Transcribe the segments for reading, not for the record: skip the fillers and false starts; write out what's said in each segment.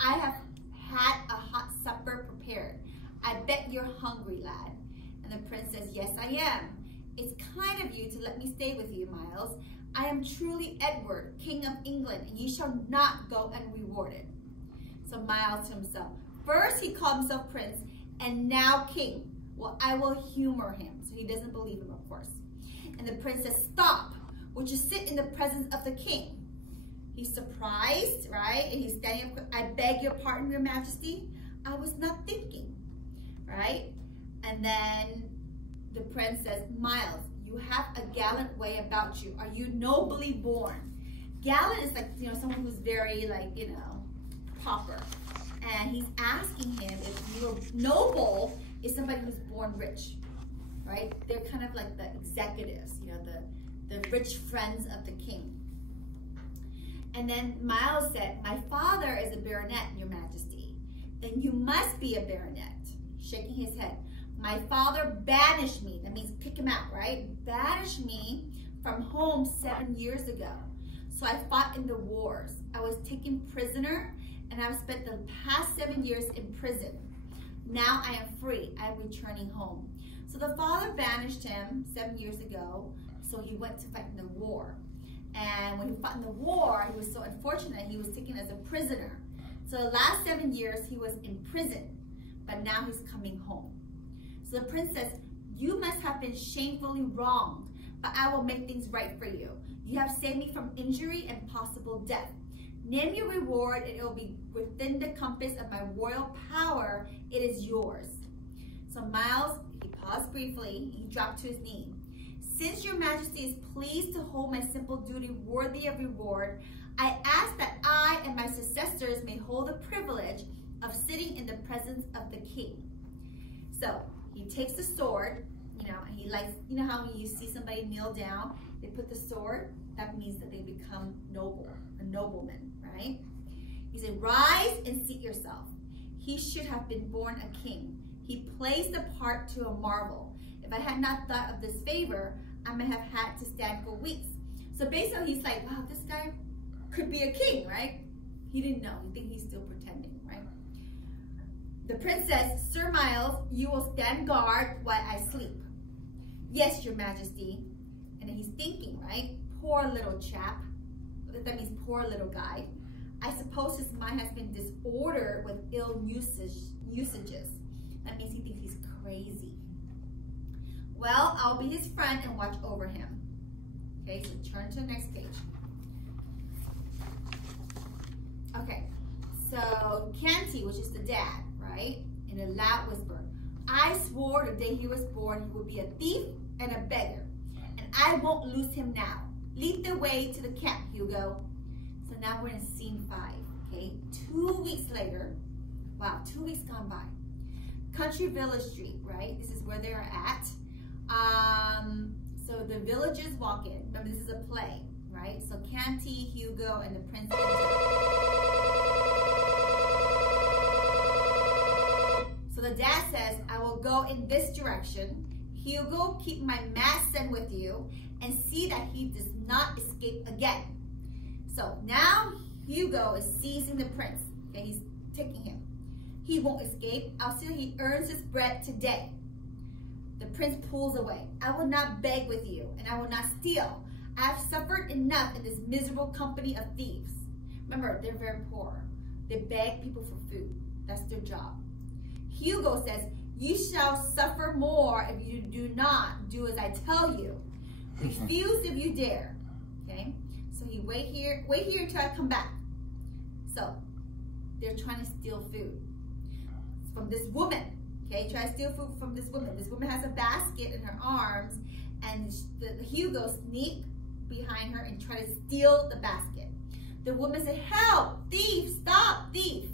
I have had a hot supper prepared. I bet you're hungry, lad. And the prince says, yes, I am. It's kind of you to let me stay with you, Miles. I am truly Edward, King of England, and you shall not go unrewarded. So Miles to himself, first he called himself prince, and now king. Well, I will humor him. So he doesn't believe him, of course. And the prince says, stop. Would you sit in the presence of the king? He's surprised, right? And he's standing up. I beg your pardon, your majesty. I was not thinking, right? And then the prince says, Miles, you have a gallant way about you. Are you nobly born? Gallant is like, someone who's very proper. And he's asking him if you're noble is somebody who's born rich, right? They're kind of like the executives, the rich friends of the king. And then Miles said, my father is a baronet, your majesty. Then you must be a baronet. Shaking his head. My father banished me. That means kick him out, right? Banished me from home 7 years ago. So I fought in the wars. I was taken prisoner and I've spent the past 7 years in prison. Now I am free. I am returning home. So the father banished him 7 years ago. So he went to fight in the war. And when he fought in the war, he was so unfortunate, he was taken as a prisoner. So the last 7 years, he was in prison, but now he's coming home. So the prince says, you must have been shamefully wronged, but I will make things right for you. You have saved me from injury and possible death. Name your reward, and it will be within the compass of my royal power. It is yours. So Miles, he paused briefly, he dropped to his knee. Since your majesty is pleased to hold my simple duty worthy of reward, I ask that I and my successors may hold the privilege of sitting in the presence of the king. So he takes the sword, and he likes, how when you see somebody kneel down, they put the sword, that means that they become noble, a nobleman, right? He said, rise and seat yourself. He should have been born a king. He plays the part to a marvel. If I had not thought of this favor, I may have had to stand for weeks. So basically he's like, wow, this guy could be a king, right? He didn't know. He think he's still pretending, right? The prince says, Sir Miles, you will stand guard while I sleep. Yes, your majesty. And then he's thinking, right? Poor little chap. That means poor little guy. I suppose his mind has been disordered with ill usages. That means he thinks he's crazy. Well, I'll be his friend and watch over him. Okay, so turn to the next page. Okay, so Canty, which is the dad, right? In a loud whisper, I swore the day he was born he would be a thief and a beggar, and I won't lose him now. Lead the way to the camp, Hugo. So now we're in scene 5, okay? 2 weeks later, wow, 2 weeks gone by. Country Village Street, right? This is where they're at. So the villagers walk in. Remember, this is a play, right? So Canty, Hugo, and the prince enter. So the dad says, I will go in this direction. Hugo, keep my mad son with you and see that he does not escape again. So now Hugo is seizing the prince. Okay, he's taking him. He won't escape. I'll see that he earns his bread today. The prince pulls away. I will not beg with you, and I will not steal. I have suffered enough in this miserable company of thieves. Remember, they're very poor. They beg people for food. That's their job. Hugo says, you shall suffer more if you do not do as I tell you. Refuse if you dare. Okay? So he wait here until I come back. So they're trying to steal food from this woman. Okay, try to steal food from this woman. This woman has a basket in her arms, and Hugo sneak behind her and try to steal the basket. The woman said, help, thief, stop, thief.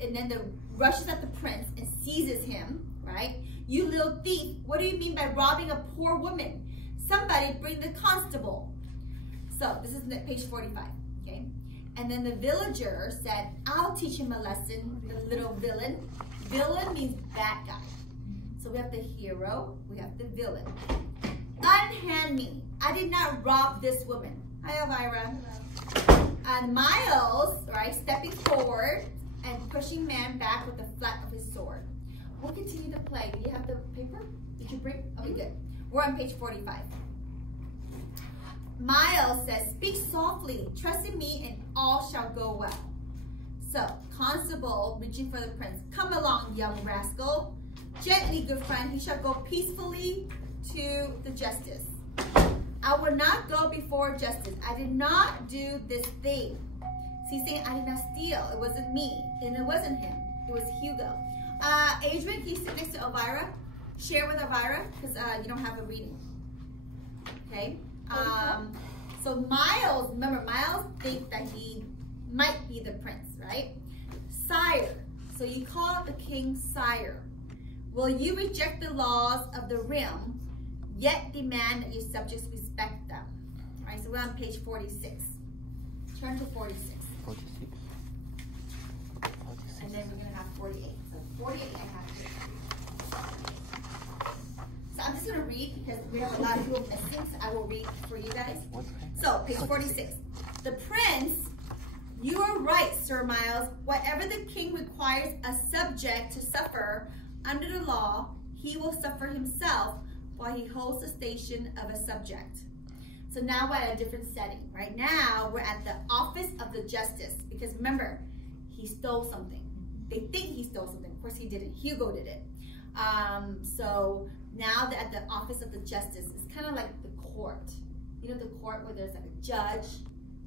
And then the rushes at the prince and seizes him, right? You little thief, what do you mean by robbing a poor woman? Somebody bring the constable. So this is page 45, okay? And then the villager said, I'll teach him a lesson, the little villain. Villain means bad guy. So we have the hero, we have the villain. Unhand me. I did not rob this woman. Hi, Elvira. And Miles, right, stepping forward, and pushing man back with the flat of his sword. We'll continue to play. Do you have the paper? Did you bring? Okay, good. We're on page 45. Miles says, speak softly, trust in me, and all shall go well. So, Constable, reaching for the prince, come along, young rascal. Gently, good friend, he shall go peacefully to the justice. I will not go before justice. I did not do this thing. So he's saying, I did not steal. It wasn't me, and it wasn't him. It was Hugo. Adrian, can you sit next to Elvira? Share with Elvira, because you don't have a reading. Okay? So Miles, remember, Miles thinks that he might be the prince, right? Sire. So you call the king sire. Will you reject the laws of the realm, yet demand that your subjects respect them? All right, so we're on page 46. Turn to 46. 46. And then we're going to have 48. So 48 I have here. So I'm just going to read because we have a lot of people missing, so I will read for you guys. So, page 46. The prince, you are right, Sir Miles. Whatever the king requires a subject to suffer under the law, he will suffer himself while he holds the station of a subject. So now we're at a different setting. Right now, we're at the office of the justice. Because remember, he stole something. They think he stole something. Of course, he didn't. Hugo did it. So now they're at the office of the justice. It's kind of like the court. You know, the court where there's like a judge,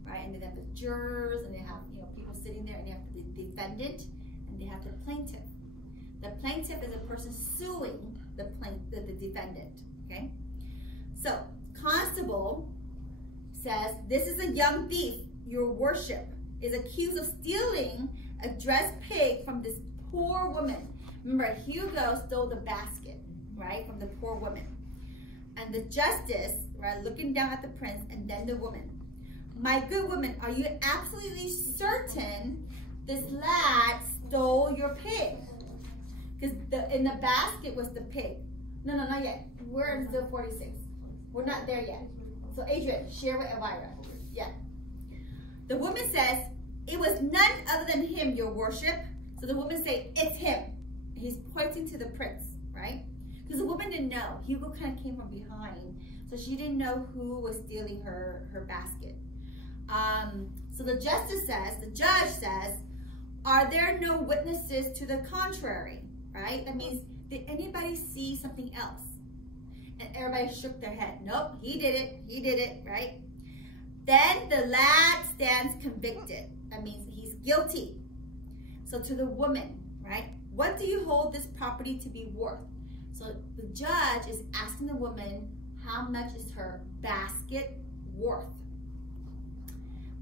right? And they have the jurors, and they have, you know, people sitting there, and they have the defendant, and they have the plaintiff. The plaintiff is a person suing the defendant, okay? So, Constable says, this is a young thief, your worship, is accused of stealing a dressed pig from this poor woman. Remember, Hugo stole the basket, right, from the poor woman. And the justice, right, looking down at the prince and then the woman. My good woman, are you absolutely certain this lad stole your pig? Because in the basket was the pig. No, not yet. We're in still 46. We're not there yet. So Adrian, share with Elvira. Yeah. The woman says, it was none other than him, your worship. So the woman say, it's him. He's pointing to the prince, right? Because the woman didn't know. Hugo kind of came from behind. So she didn't know who was stealing her basket. So the judge says, are there no witnesses to the contrary, right? That means, did anybody see something else? And everybody shook their head. Nope, he did it, right? Then the lad stands convicted. That means he's guilty. So to the woman, right? What do you hold this property to be worth? So the judge is asking the woman, how much is her basket worth?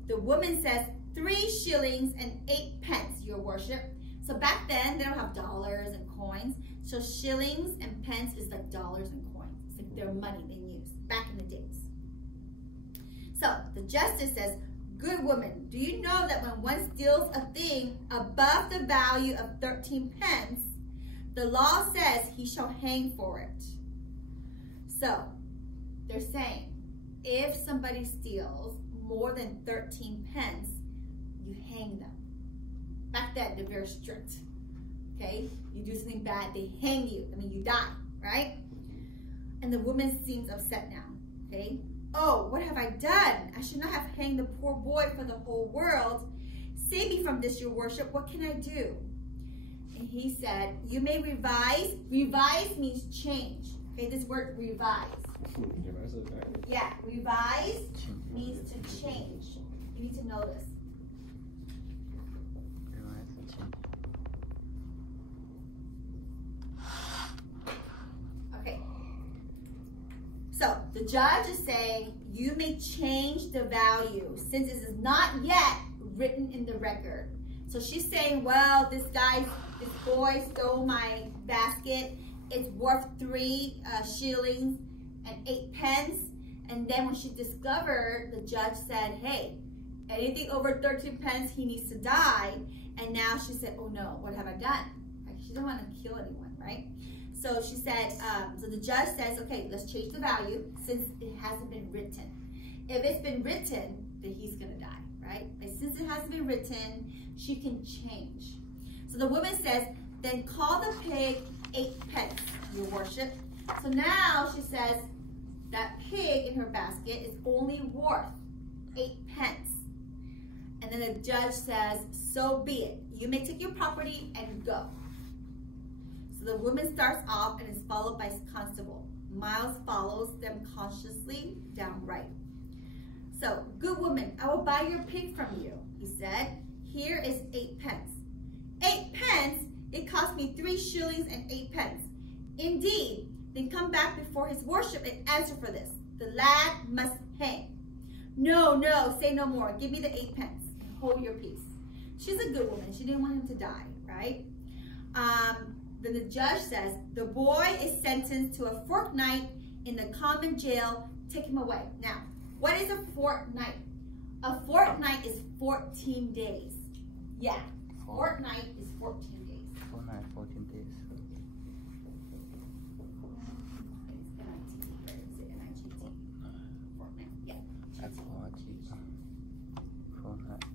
The woman says, 3 shillings and 8 pence, your worship. So back then, they don't have dollars and coins. So shillings and pence is like dollars and coins. It's like their money they used back in the days. So the justice says, good woman, do you know that when one steals a thing above the value of 13 pence, the law says he shall hang for it? So they're saying, if somebody steals more than 13 pence, you hang them. Back then, they're very strict. Okay? You do something bad, they hang you. I mean, you die, right? And the woman seems upset now. Okay? Oh, what have I done? I should not have hanged the poor boy for the whole world. Save me from this, your worship. What can I do? And he said, you may revise. Revise means change. Okay, this word revise. Yeah, revise means to change. You need to know this. Okay. So the judge is saying you may change the value since this is not yet written in the record. So she's saying, well, this boy stole my basket. It's worth 3 shillings and 8 pence. And then when she discovered, the judge said, hey, anything over 13 pence, he needs to die. And now she said, oh no, what have I done? Like, she didn't want to kill anyone, right? So she said, so the judge says, okay, let's change the value since it hasn't been written. If it's been written, then he's gonna die, right? And since it has been written, she can change. So the woman says, then call the pig 8 pence, your worship. So now she says that pig in her basket is only worth 8 pence. And then the judge says, so be it. You may take your property and go. So the woman starts off and is followed by his constable. Miles follows them cautiously downright. So, good woman, I will buy your pig from you, he said. Here is 8 pence. 8 pence? It cost me 3 shillings and 8 pence. Indeed, then come back before his worship and answer for this. The lad must hang. No, no, say no more. Give me the 8 pence. Hold your peace. She's a good woman. She didn't want him to die, right? Then the judge says, the boy is sentenced to a fortnight in the common jail. Take him away. Now, what is a fortnight? A fortnight is 14 days. Yeah, fortnight is 14 days. Fortnight, 14 days. Fortnight, yeah. That's Fortnight.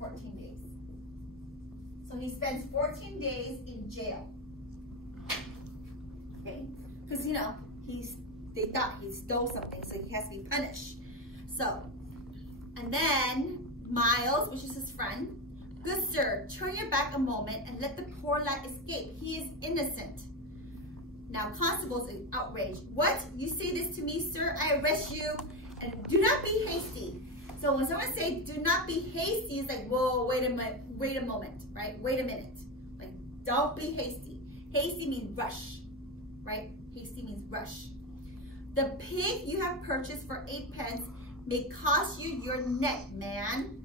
14 days. So he spends 14 days in jail. Okay? Because, you know, they thought he stole something, so he has to be punished. So, and then Miles, which is his friend, good sir, turn your back a moment and let the poor lad escape. He is innocent. Now, constables is outraged. What? You say this to me, sir? I arrest you, and do not be hasty. So when someone says do not be hasty, it's like, whoa, wait a moment, right? Wait a minute. Like, don't be hasty. Hasty means rush, right? Hasty means rush. The pig you have purchased for 8 pence may cost you your neck, man.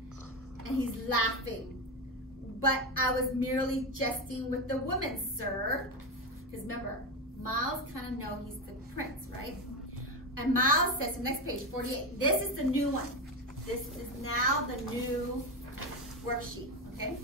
And he's laughing. But I was merely jesting with the woman, sir. Because remember, Miles kind of know he's the prince, right? And Miles says, so next page, 48. This is the new one. This is now the new worksheet, okay?